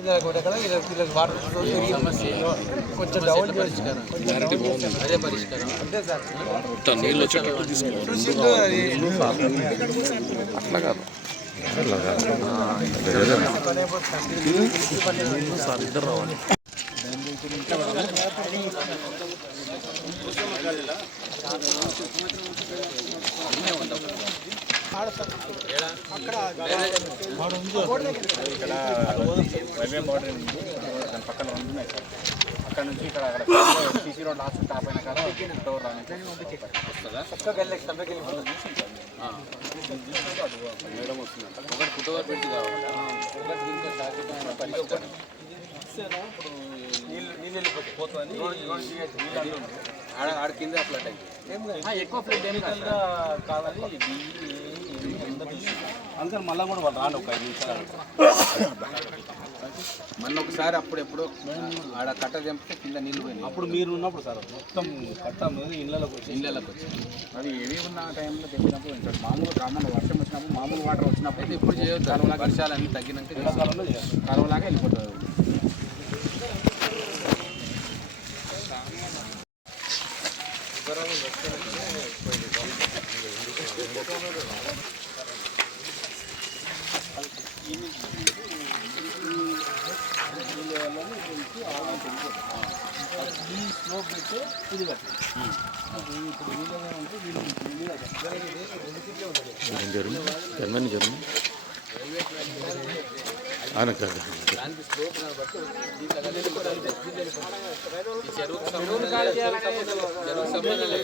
పిల్లలకు కూడా అక్కడ వీళ్ళకి వీళ్ళకి వాటర్ కొంచెం డౌన్ అదే పరిష్కారం. అంతే సార్. నీళ్ళు వచ్చేటట్టు తీసుకోవాలి. చూసిండు అది. అట్లా కాదు. సార్ ఇద్దరు రావాలి. ఇక్కడ రైల్వే బార్డర్ ఉంది దాని పక్కన రెండు ఉన్నాయి సార్ అక్కడ నుంచి ఇక్కడ సీసీ రోడ్ లాస్ట్ అయిన డోర్ చక్కగా వెళ్ళి మేడం వస్తుందంట ఒకటి పెట్టి కావాలి ఒకటి నీళ్ళు నీళ్ళు వెళ్ళిపోతాయి పోతుంది ఆడ ఆడ కింద ఫ్లడ్ అయింది ఎక్కువ ఫ్లడ్ కావాలి అందుకని మళ్ళీ కూడా వాళ్ళు రాండి ఒక ఐదు నిమిషాలు. మొన్న ఒకసారి అప్పుడు ఎప్పుడో ఆడ కట్ట తెంపితే కింద నీళ్ళు పోయినాయి. అప్పుడు మీరు ఉన్నప్పుడు సార్ మొత్తం కట్ట మీద ఇళ్ళలోకి వచ్చి ఇళ్ళకి వచ్చి అది ఏవి ఉన్న టైంలో తెప్పినప్పుడు ఇంకా మామూలు కామన్ వర్షం వచ్చినప్పుడు మామూలు వాటర్ వచ్చినప్పుడు ఇప్పుడు చేయొద్దు. వర్షాలన్నీ తగ్గినాక చేస్తాం. ఎండాకాలంలో చేయాలి కాలువలాగా వెళ్ళిపోతుంది ఈ స్లోప్ పెట్టి ఇది కట్టి ఇప్పుడు వీళ్ళు ఏమంటే వీళ్ళు జర్మనీ జర్మనీ.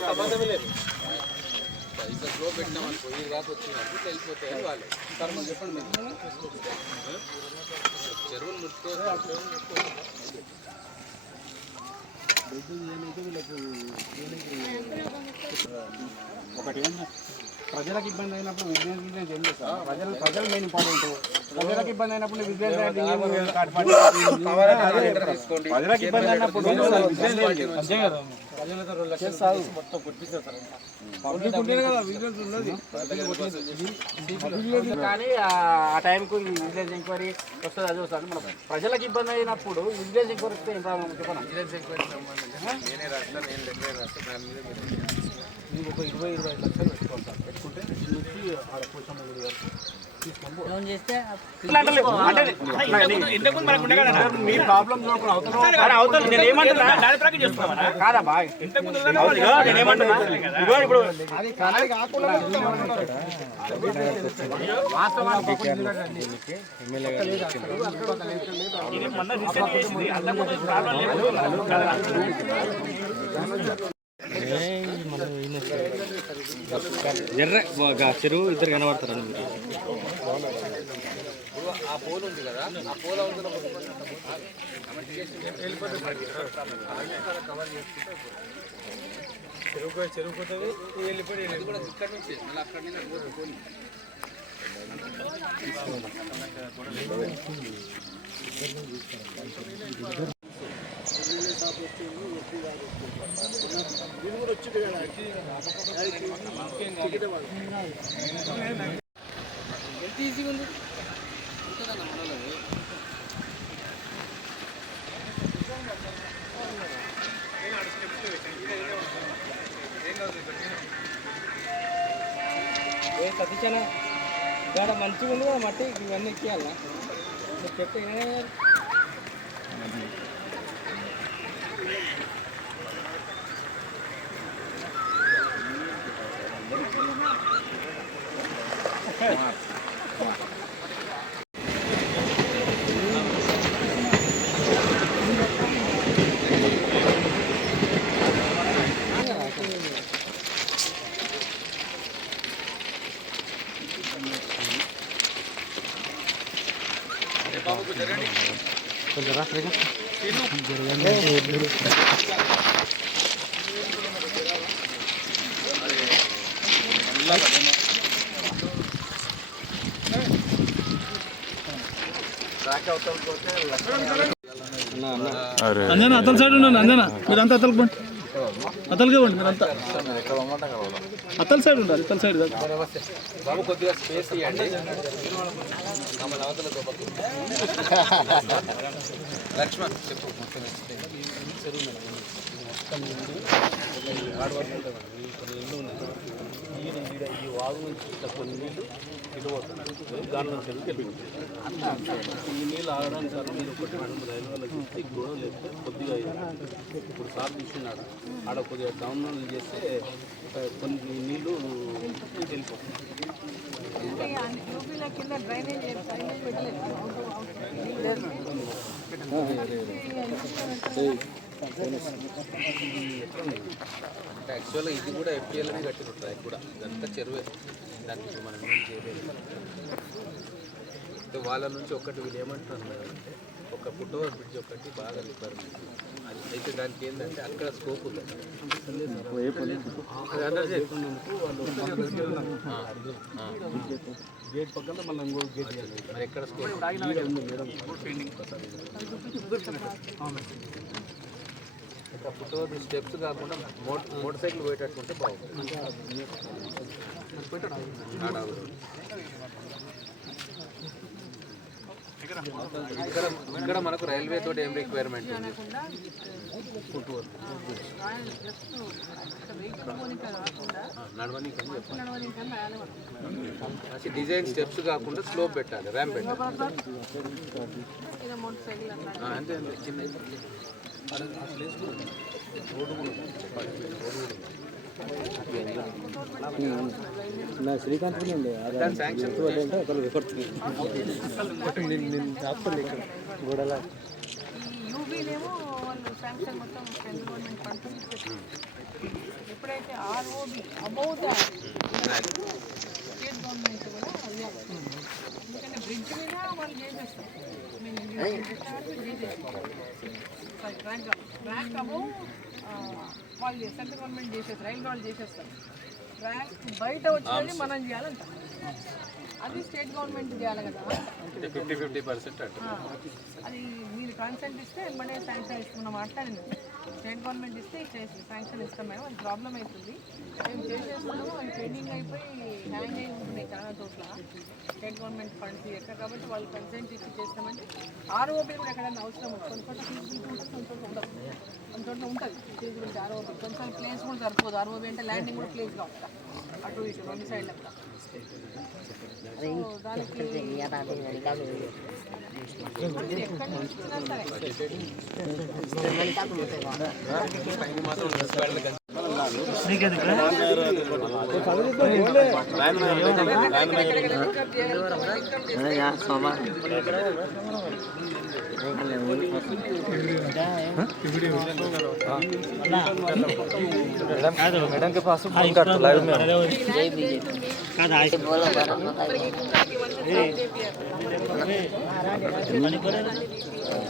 సంబంధం లేదు. ఇట్లా స్లో పెట్టినాం అనుకో వచ్చిందంటే వాళ్ళు. చెప్పండి. మీరు ముట్టుకోవచ్చు ఒకటి ఏంటంటే ప్రజలకు ఇబ్బంది అయినప్పుడు విజిలెన్స్ విజిలెన్స్ ఏం లేదు సార్ ప్రజలు ప్రజలు మెయిన్ ఇంపార్టెంట్ ప్రజలకు ఇబ్బంది అయినప్పుడు విజిలెన్స్. ప్రజలకు ఇబ్బంది అయినప్పుడు కానీ ఆ టైంకు విజిలెన్స్ ఎంక్వైరీ వస్తుంది అది వస్తుంది. మన ప్రజలకు ఇబ్బంది అయినప్పుడు విజిలెన్స్ ఎంక్వైరీ వస్తే ఏం ప్రాబ్లం? చెప్పనా? విజిలెన్స్ ఎంక్వైరీ సంబంధించి నేనే రాస్తాను నేను లెటర్ రాస్తాను దాని మీద మీరు మీకు ఒక ఇరవై ఇరవై లక్షలు పెట్టుకోవాలి నుంచి ఆడ పోషమ్మ గుడి వరకు. మీ ప్రాబ్లమ్ కాదా బా నేను ఏమంటున్నా? ఇదిగో ఇప్పుడు అది కానీ కాకుండా ఎర్ర చెరువు ఇద్దరు కనబడతారు ఆ పోల్ ఉంది కదా ఆ పోల్ అవుతున్న చెరువు చెరువు పోతుంది వెళ్ళిపోయి కూడా ఇక్కడ నుంచి మళ్ళీ అక్కడ నుంచి పోనీ. ఎంత ఈజీగా ఉంది ఉంటుందన్న మనలో ఏ ఇక్కడ మంచిగా ఉంది కదా. మట్టి ఇవన్నీ ఎక్కియాలా నువ్వు Okay. అంజనా అతల సైడ్ ఉండండి అంజనా. మీరంతా అతలకు పండి. అతలకే పండి మీరంతా అతల సైడ్ ఉండాలి అతల సైడ్ బాబు కొద్దిగా స్పేస్ ఇవ్వండి లక్ష్మణ్ చెప్పు మొత్తం ఈ ఈడ ఈ వాగు నుంచి ఇట్లా కొన్ని నీళ్ళు ఇటు పోతాయి దాని నుంచి. ఈ నీళ్ళు ఆగడానికి సార్ మీరు ఒకటి. రెండు రైలు వాళ్ళకి ఇస్తే లేకపోతే కొద్దిగా. ఇప్పుడు సార్ తీసుకున్నాడు. ఆడ కొద్దిగా డౌన్ చేస్తే కొన్ని నీళ్ళు వెళ్ళిపోతాయి. యూపీలో కింద డ్రైనేజ్ డ్రైనేజ్ పెట్టలేదు? అంటే యాక్చువల్గా ఇది కూడా ఎఫ్టీఎల్ని కట్టిన ట్రాక్ కూడా ఇదంతా చెరువే దానికి మనం ఏం చేయలేదు వాళ్ళ నుంచి ఒకటి వీళ్ళు ఏమంటున్నారు అంటే ఒక ఫుట్ బ్రిడ్జ్ ఒకటి బాగా రిక్వైర్మెంట్ అది అయితే దానికి ఏంటంటే అక్కడ స్కోప్ ఉంది గేట్ పక్కన మళ్ళీ ఇంకో గేట్ మరి ఎక్కడ స్కోప్ ఓవర్ స్టెప్స్ కాకుండా మోటార్ మోటార్ సైకిల్ పోయేటట్టు ఉంటే బాగుంటుంది. ఇక్కడ ఇక్కడ మనకు రైల్వే తోటి ఏం రిక్వైర్మెంట్ ఉంది? అసలు డిజైన్ స్టెప్స్ కాకుండా స్లోప్ పెట్టాలి ర్యాంప్ పెట్టాలి. అంతే అంతే. చిన్న శ్రీకాంత్ వాళ్ళు శాంక్షన్ మొత్తం సెంట్రల్ గవర్నమెంట్ ఫండ్స్ నుంచి పెట్టారు. ఎప్పుడైతే ROB above the state government track track వాళ్ళు సెంట్రల్ గవర్నమెంట్ చేసేస్తారు రైల్వే వాళ్ళు చేసేస్తారు ట్రాక్ బయట వచ్చినది మనం చేయాలంట అది స్టేట్ గవర్నమెంట్ చేయాలి కదా ఫిఫ్టీ ఫిఫ్టీ పర్సెంట్ అది మీరు కాన్సెంట్ ఇస్తే వెంబడే శాంక్షన్ ఇస్తున్నాం మాట్లాడింది స్టేట్ గవర్నమెంట్ ఇస్తే చేసి శాంక్షన్ ఇస్తాం మేడం అది ప్రాబ్లం అవుతుంది. మేము చేసేస్తున్నాము అది పెండింగ్ అయిపోయి హ్యాంగ్ అయి ఉంటున్నాయి చాలా చోట్ల. స్టేట్ గవర్నమెంట్ ఫండ్స్ ఎక్కడ కాబట్టి వాళ్ళు కన్సెంట్ ఇచ్చి చేస్తామంటే ఆర్ఓపి కూడా ఎక్కడైనా అవసరం కొంత కొన్ని చోట్ల ఫీజిబిలిటీ ఉంటుంది కొన్ని చోట్ల ఉండదు. కొన్ని చోట్ల ఉంటుంది ఫీజిబిలిటీ ఆర్ఓపి. కొంచెం ప్లేస్ కూడా సరిపోదు. ఆర్ఓపి అంటే ల్యాండింగ్ కూడా ప్లేస్ కావచ్చు అటు ఇటు రెండు సైడ్లకు సో దానికి ఇది ఎక్కడి నుంచి వచ్చినా సరే బౌండీలా కట్టుకుంటే ఏదో చిన్న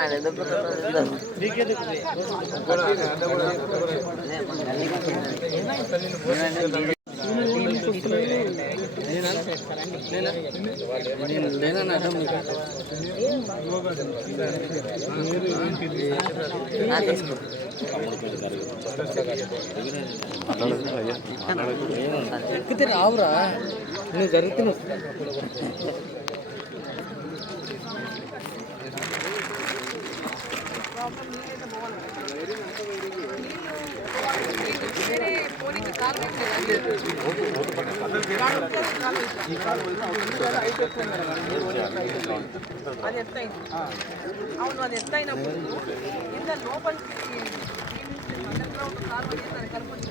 హైట్ ఎంత ఉంది? రెండా ఒకటా? ప్రాబ్లం నీళ్ళైతే పోవాలి కదా. నీళ్ళు వేరే పోనీకి కారణం లేదు. అది ఎత్తైంది అవును అది ఎత్తైనప్పుడు ఇంత లోపలికి అండర్ గ్రౌండ్ కాలువ చేసి దాన్ని కలుపుతుంది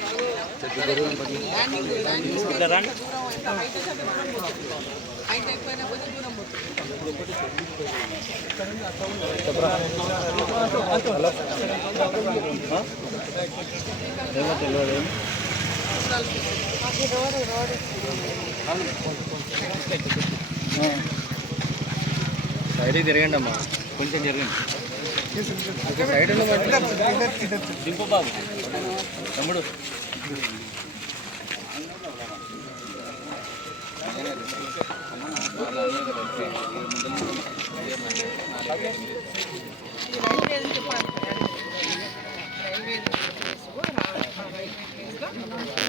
ఎక్కువైనా సైడ్కి తిరగండి అమ్మా. కొంచెం జరగండి సైడ్ దింపు బాబు తమ్ముడు.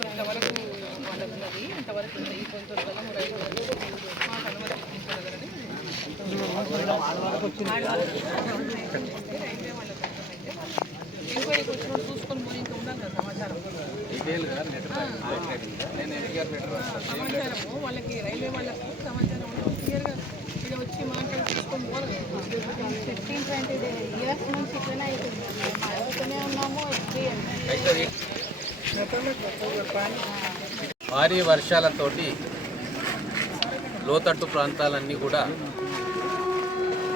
ఇంతవరకు వాళ్ళకు ఇంతవరకు ఈ కొంత బలం రైల్వే మాకు అనుమతి ఇప్పించగలరని ఎంక్వైరీకి చూసుకొని పోయి ఇంకా ఉండాలి కదా సమాచారం. నేను ఎన్టీఆర్ లెటర్ రాస్తాను. సమాచారము వాళ్ళకి రైల్వే వాళ్ళకు సమాచారం ఉండదు క్లియర్గా ఇక్కడ వచ్చి మాట్లాడి తీసుకొని పోవాలి. ఫిఫ్టీన్ ట్వంటీ ఇయర్స్ నుంచి ఇట్లనే అవుతుంది మేము అడుగుతూనే ఉన్నాము ఎవ్రీ భారీ వర్షాలతోటి లోతట్టు ప్రాంతాలన్నీ కూడా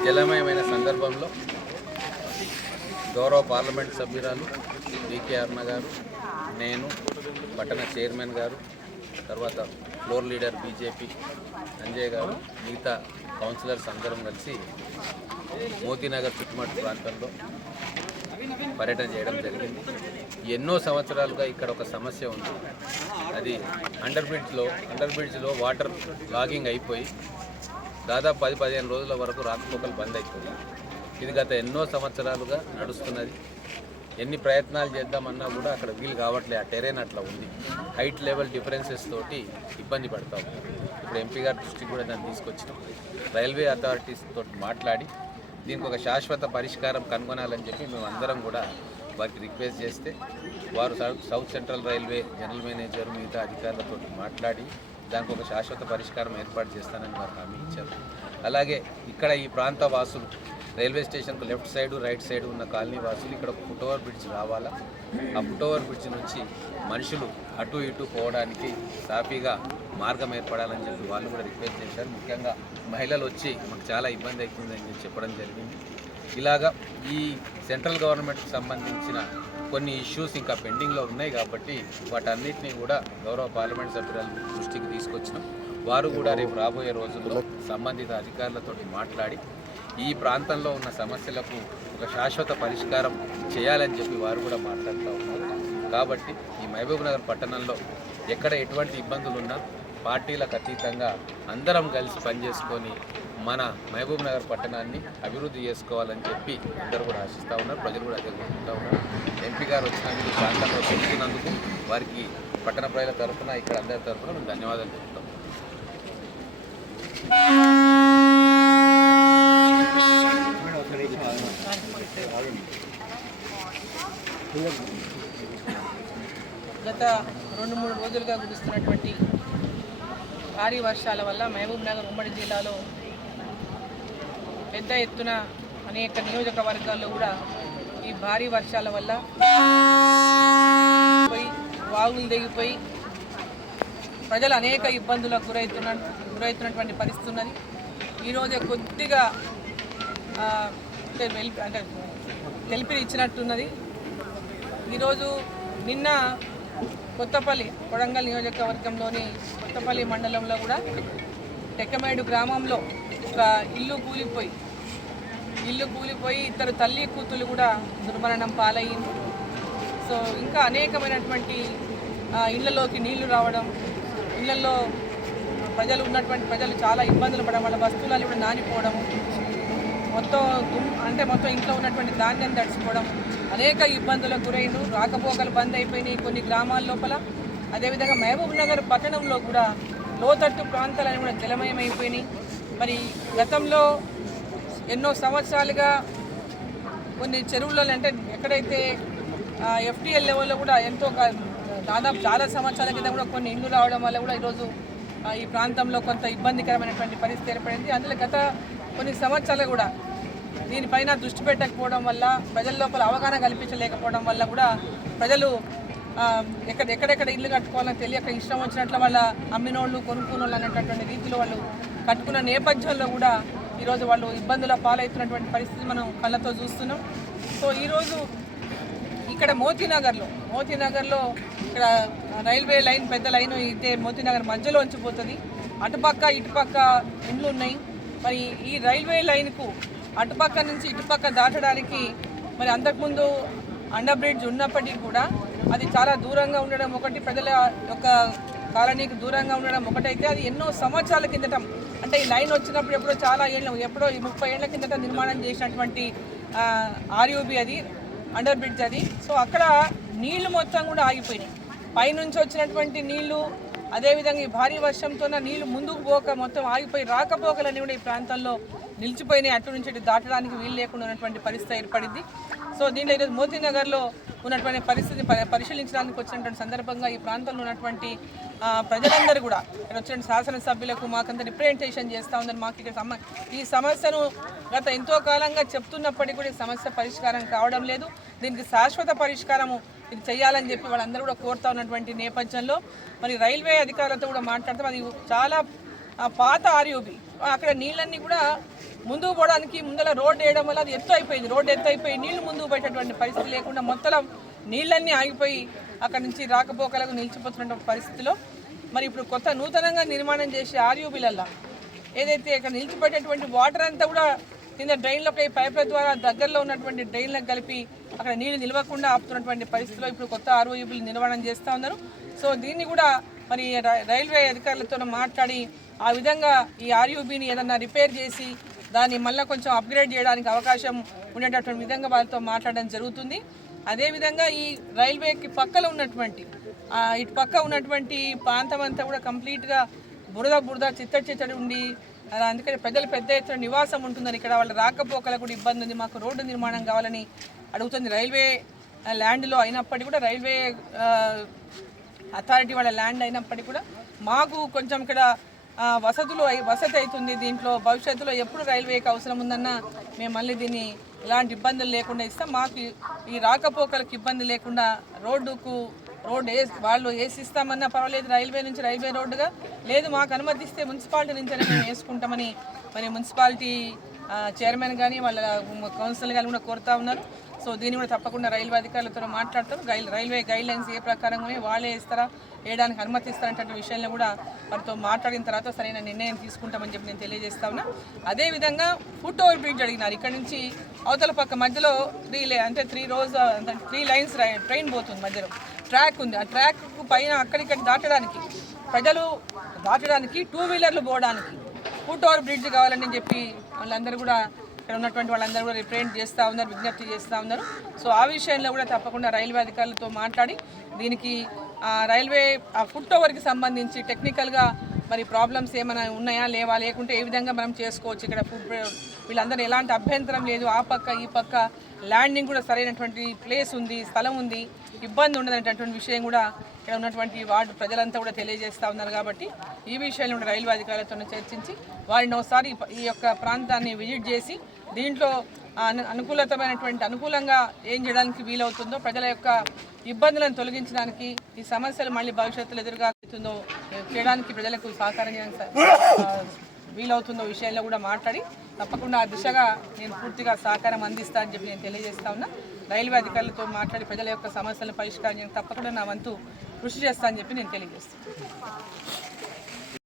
జలమయమైన సందర్భంలో గౌరవ పార్లమెంట్ సభ్యురాలు డికే అరుణ గారు నేను పట్టణ చైర్మన్ గారు తర్వాత ఫ్లోర్ లీడర్ బీజేపీ సంజయ్ గారు మిగతా కౌన్సిలర్స్ అందరం కలిసి మోతీనగర్ చుట్టుమట్టు ప్రాంతంలో పర్యటన చేయడం జరిగింది. ఎన్నో సంవత్సరాలుగా ఇక్కడ ఒక సమస్య ఉంది. అది అండర్ బ్రిడ్జ్లో అండర్ బ్రిడ్జ్లో వాటర్ లాగింగ్ అయిపోయి దాదాపు పది పదిహేను రోజుల వరకు రాకపోకలు బంద్ అయిపోయింది ఇది గత ఎన్నో సంవత్సరాలుగా నడుస్తున్నది. ఎన్ని ప్రయత్నాలు చేద్దామన్నా కూడా అక్కడ వీలు కావట్లే ఆ టెరైన్ అట్లా ఉంది. హైట్ లెవెల్ డిఫరెన్సెస్ తోటి ఇబ్బంది పడతాం. ఇప్పుడు ఎంపీ గారి దృష్టికి కూడా దాన్ని తీసుకొచ్చినాం. రైల్వే అథారిటీస్ తోటి మాట్లాడి దీనికి ఒక శాశ్వత పరిష్కారం కనుగొనాలని చెప్పి మేము అందరం కూడా వారికి రిక్వెస్ట్ చేస్తే వారు south central railway general manager మిగతా అధికారులతో మాట్లాడి దానికి ఒక శాశ్వత పరిష్కారం ఏర్పాటు చేస్తానని వారు హామీ ఇచ్చారు. అలాగే ఇక్కడ ఈ ప్రాంత వాసులు రైల్వే స్టేషన్కు లెఫ్ట్ సైడ్ రైట్ సైడ్ ఉన్న కాలనీ వాసులు ఇక్కడ ఒక ఫుట్ ఓవర్ బ్రిడ్జ్ రావాలా? ఆ ఫుట్ ఓవర్ బ్రిడ్జ్ నుంచి మనుషులు అటు ఇటు పోవడానికి సాఫీగా మార్గం ఏర్పడాలని చెప్పి వాళ్ళు కూడా రిక్వెస్ట్ చేశారు. ముఖ్యంగా మహిళలు వచ్చి మాకు చాలా ఇబ్బంది అవుతుందని చెప్పి చెప్పడం జరిగింది. ఇలాగా ఈ సెంట్రల్ గవర్నమెంట్కి సంబంధించిన కొన్ని ఇష్యూస్ ఇంకా పెండింగ్లో ఉన్నాయి కాబట్టి వాటన్నిటిని కూడా గౌరవ పార్లమెంట్ సభ్యురాలు దృష్టికి తీసుకొచ్చినాం. వారు కూడా రేపు రాబోయే రోజుల్లో సంబంధిత అధికారులతో మాట్లాడి ఈ ప్రాంతంలో ఉన్న సమస్యలకు ఒక శాశ్వత పరిష్కారం చేయాలని చెప్పి వారు కూడా మాట్లాడుతూ ఉన్నారు. కాబట్టి ఈ మహబూబ్ నగర్ పట్టణంలో ఎక్కడ ఎటువంటి ఇబ్బందులు ఉన్నా పార్టీలకు అతీతంగా అందరం కలిసి పనిచేసుకొని మన మహబూబ్ నగర్ పట్టణాన్ని అభివృద్ధి చేసుకోవాలని చెప్పి అందరూ కూడా ఆశిస్తూ ఉన్నారు. ప్రజలు కూడా అదే కోరుకుంటూ ఉన్నారు. ఎంపీ గారు వచ్చినందుకు ప్రాంతంలో చెప్తున్నందుకు వారికి పట్టణ ప్రజల తరఫున ఇక్కడ అందరి తరఫున మేము ధన్యవాదాలు చెప్తాం. గత రెండు మూడు రోజులుగా కురుస్తున్నటువంటి భారీ వర్షాల వల్ల మహబూబ్ నగర్ ఉమ్మడి జిల్లాలో పెద్ద ఎత్తున అనేక నియోజకవర్గాల్లో కూడా ఈ భారీ వర్షాల వల్ల పోయి వాగులు దిగిపోయి ప్రజలు అనేక ఇబ్బందులకు గురవుతున్న గురవుతున్నటువంటి పరిస్థితి ఉన్నది. ఈరోజే కొద్దిగా అంటే వెల్- అంటే తెలిపి ఇచ్చినట్టున్నది ఈరోజు నిన్న కొత్తపల్లి కొడంగల్ నియోజకవర్గంలోని కొత్తపల్లి మండలంలో కూడా టెక్కమేడు గ్రామంలో ఒక ఇల్లు కూలిపోయి ఇల్లు కూలిపోయి ఇద్దరు తల్లి కూతులు కూడా దుర్మరణం పాలయ్యింది సో ఇంకా అనేకమైనటువంటి ఇళ్ళలోకి నీళ్ళు రావడం ఇళ్ళలో ప్రజలు ఉన్నటువంటి ప్రజలు చాలా ఇబ్బందులు పడడం వాళ్ళ వస్తువులు కూడా నానిపోవడం మొత్తం అంటే మొత్తం ఇంట్లో ఉన్నటువంటి ధాన్యం తడిచిపోవడం అనేక ఇబ్బందులకు గురైన రాకపోకలు బంద్ అయిపోయినాయి కొన్ని గ్రామాల లోపల. అదేవిధంగా మహబూబ్ నగర్ పట్టణంలో కూడా లోతట్టు ప్రాంతాలన్నీ కూడా జలమయమైపోయినాయి. మరి గతంలో ఎన్నో సంవత్సరాలుగా కొన్ని చెరువులలో అంటే ఎక్కడైతే ఎఫ్టీఎల్ లెవెల్లో కూడా ఎంతో దాదాపు చాలా సంవత్సరాల కింద కూడా కొన్ని ఇండ్లు రావడం వల్ల కూడా ఈరోజు ఈ ప్రాంతంలో కొంత ఇబ్బందికరమైనటువంటి పరిస్థితి ఏర్పడింది. అందులో గత కొన్ని సంవత్సరాలు కూడా దీనిపైన దృష్టి పెట్టకపోవడం వల్ల ప్రజల లోపల అవగాహన కల్పించలేకపోవడం వల్ల కూడా ప్రజలు ఎక్కడ ఎక్కడెక్కడ ఇల్లు కట్టుకోవాలని తెలియక ఇష్టం వచ్చినట్లు వాళ్ళ అమ్మినోళ్ళు కొనుక్కునోళ్ళు అనేటటువంటి రీతిలో వాళ్ళు కట్టుకున్న నేపథ్యంలో కూడా ఈరోజు వాళ్ళు ఇబ్బందుల పాలవుతున్నటువంటి పరిస్థితి మనం కళ్ళతో చూస్తున్నాం. సో ఈరోజు ఇక్కడ మోతీనగర్లో మోతీనగర్లో ఇక్కడ రైల్వే లైన్ పెద్ద లైన్ ఇదే మోతీనగర్ మధ్యలో ఉంచిపోతుంది అటుపక్క ఇటుపక్క ఇండ్లు ఉన్నాయి మరి ఈ రైల్వే లైన్కు అటుపక్క నుంచి ఇటుపక్క దాటడానికి మరి అంతకుముందు అండర్ బ్రిడ్జ్ ఉన్నప్పటికీ కూడా అది చాలా దూరంగా ఉండడం ఒకటి ప్రజల యొక్క కాలనీకి దూరంగా ఉండడం ఒకటైతే అది ఎన్నో సంవత్సరాల కిందట అంటే ఈ లైన్ వచ్చినప్పుడు ఎప్పుడో చాలా ఏళ్ళ ఎప్పుడో ఈ ముప్పై ఏళ్ళ కిందట నిర్మాణం చేసినటువంటి ఆర్యూబీ అది అండర్ బ్రిడ్జ్ అది. సో అక్కడ నీళ్ళు మొత్తం కూడా ఆగిపోయినాయి. పైనుంచి వచ్చినటువంటి నీళ్ళు అదేవిధంగా ఈ భారీ వర్షంతో నీళ్ళు ముందుకు పోక మొత్తం ఆగిపోయి రాకపోకలన్నీ కూడా ఈ ప్రాంతంలో నిలిచిపోయినాయి. అటు నుంచి ఇటు దాటడానికి వీలు లేకుండా ఉన్నటువంటి పరిస్థితి ఏర్పడింది. సో దీంట్లో ఈరోజు మోతీనగర్లో ఉన్నటువంటి పరిస్థితిని పరిశీలించడానికి వచ్చినటువంటి సందర్భంగా ఈ ప్రాంతంలో ఉన్నటువంటి ప్రజలందరూ కూడా ఇక్కడ వచ్చిన శాసనసభ్యులకు మాకంత రిప్రజెంటేషన్ చేస్తూ ఉందని మాకు ఇక్కడ సమ ఈ సమస్యను గత ఎంతో కాలంగా చెప్తున్నప్పటికీ కూడా ఈ సమస్య పరిష్కారం కావడం లేదు. దీనికి శాశ్వత పరిష్కారము ఇది చేయాలని చెప్పి వాళ్ళందరూ కూడా కోరుతా ఉన్నటువంటి నేపథ్యంలో మరి రైల్వే అధికారులతో కూడా మాట్లాడతాం. అది చాలా పాత ఆర్యూబి. అక్కడ నీళ్ళన్నీ కూడా ముందుకు పోవడానికి ముందర రోడ్ వేయడం వల్ల అది ఎత్తు అయిపోయింది. రోడ్ ఎత్తు అయిపోయి నీళ్ళు ముందుకు పోయేటటువంటి పరిస్థితి లేకుండా మొత్తం నీళ్ళన్నీ ఆగిపోయి అక్కడ నుంచి రాకపోకలకు నిలిచిపోతున్న పరిస్థితిలో మరి ఇప్పుడు కొత్త నూతనంగా నిర్మాణం చేసే ఆర్యూబీలల్లో ఏదైతే ఇక్కడ నిలిచిపెట్టేటువంటి వాటర్ అంతా కూడా కింద డ్రైన్లోకి పైపుల ద్వారా దగ్గరలో ఉన్నటువంటి డ్రైన్లకు కలిపి అక్కడ నీళ్ళు నిలవకుండా ఆపుతున్నటువంటి పరిస్థితిలో ఇప్పుడు కొత్త ఆర్ఓయూబీలు నిర్వహణ చేస్తూ ఉన్నారు. సో దీన్ని కూడా మరి రైల్వే అధికారులతో మాట్లాడి ఆ విధంగా ఈ ఆర్యూబీని ఏదన్నా రిపేర్ చేసి దాన్ని మళ్ళీ కొంచెం అప్గ్రేడ్ చేయడానికి అవకాశం ఉండేటటువంటి విధంగా వారితో మాట్లాడడం జరుగుతుంది. అదేవిధంగా ఈ రైల్వేకి పక్కలో ఉన్నటువంటి ఇటు పక్క ఉన్నటువంటి ప్రాంతం అంతా కూడా కంప్లీట్గా బురద బురద చిత్తడి చిత్తడి ఉండి అందుకని ప్రజలు పెద్ద ఎత్తున నివాసం ఉంటుందని ఇక్కడ వాళ్ళ రాకపోకలకు కూడా ఇబ్బంది ఉంది. మాకు రోడ్డు నిర్మాణం కావాలని అడుగుతుంది. రైల్వే ల్యాండ్లో అయినప్పటికీ కూడా రైల్వే అథారిటీ వాళ్ళ ల్యాండ్ అయినప్పటికీ కూడా మాకు కొంచెం ఇక్కడ వసతులు అయి- వసతి అవుతుంది. దీంట్లో భవిష్యత్తులో ఎప్పుడు రైల్వేకి అవసరం ఉందన్నా మేము మళ్ళీ దీన్ని ఎలాంటి ఇబ్బందులు లేకుండా ఇస్తాం. మాకు ఈ రాకపోకలకు ఇబ్బంది లేకుండా రోడ్డుకు రోడ్డు ఏ వాళ్ళు వేసిస్తామన్నా పర్వాలేదు రైల్వే నుంచి రైల్వే రోడ్డుగా. లేదు మాకు అనుమతిస్తే మున్సిపాలిటీ నుంచి మేము వేసుకుంటామని మరి మున్సిపాలిటీ చైర్మన్ కానీ వాళ్ళ కౌన్సిల్ కానీ కూడా కోరుతా ఉన్నారు. సో దీన్ని కూడా తప్పకుండా రైల్వే అధికారులతో మాట్లాడతాం. రైల్ రైల్వే గైడ్ లైన్స్ ఏ ప్రకారంగానే వాళ్ళే ఇస్తారా వేయడానికి అనుమతిస్తారంటే విషయంలో కూడా వారితో మాట్లాడిన తర్వాత సరైన నిర్ణయం తీసుకుంటామని చెప్పి నేను తెలియజేస్తా ఉన్నా. అదేవిధంగా ఫుట్ ఓవర్ బ్రిడ్జ్ అడిగినారు. ఇక్కడ నుంచి అవతల పక్క మధ్యలో త్రీ అంటే త్రీ రోజు అంటే త్రీ లైన్స్ ట్రైన్ పోతుంది మధ్యలో. ట్రాక్ ఉంది. ఆ ట్రాక్ పైన అక్కడిక్కడ దాటడానికి ప్రజలు దాటడానికి టూ వీలర్లు పోవడానికి ఫుట్ ఓవర్ బ్రిడ్జ్ కావాలని చెప్పి వాళ్ళందరూ కూడా ఇక్కడ ఉన్నటువంటి వాళ్ళందరూ కూడా రిప్రజెంట్ చేస్తూ ఉన్నారు విజ్ఞప్తి చేస్తూ ఉన్నారు. సో ఆ విషయంలో కూడా తప్పకుండా రైల్వే అధికారులతో మాట్లాడి దీనికి ఆ రైల్వే ఆ ఫుట్ ఓవర్కి సంబంధించి టెక్నికల్గా మరి ప్రాబ్లమ్స్ ఏమైనా ఉన్నాయా లేవా లేకుంటే ఏ విధంగా మనం చేసుకోవచ్చు? ఇక్కడ ఫుడ్ వీళ్ళందరూ ఎలాంటి అభ్యంతరం లేదు. ఆ పక్క ఈ పక్క ల్యాండింగ్ కూడా సరైనటువంటి ప్లేస్ ఉంది స్థలం ఉంది ఇబ్బంది ఉండదనేటటువంటి విషయం కూడా ఇక్కడ ఉన్నటువంటి వార్డు ప్రజలంతా కూడా తెలియజేస్తూ ఉన్నారు కాబట్టి ఈ విషయంలో కూడా రైల్వే అధికారులతో చర్చించి వారిని ఒకసారి ఈ ఈ యొక్క ప్రాంతాన్ని విజిట్ చేసి దీంట్లో అను అనుకూలతమైనటువంటి అనుకూలంగా ఏం చేయడానికి వీలవుతుందో ప్రజల యొక్క ఇబ్బందులను తొలగించడానికి ఈ సమస్యలు మళ్ళీ భవిష్యత్తులో ఎదురుగా అవుతుందో చేయడానికి ప్రజలకు సహకారం చేయడానికి స- వీలవుతుందో విషయంలో కూడా మాట్లాడి తప్పకుండా ఆ దిశగా నేను పూర్తిగా సహకారం అందిస్తా అని చెప్పి నేను తెలియజేస్తా ఉన్నా. రైల్వే అధికారులతో మాట్లాడి ప్రజల యొక్క సమస్యలను పరిష్కారం చేయడానికి తప్పకుండా నా వంతు కృషి చేస్తా అని చెప్పి నేను తెలియజేస్తాను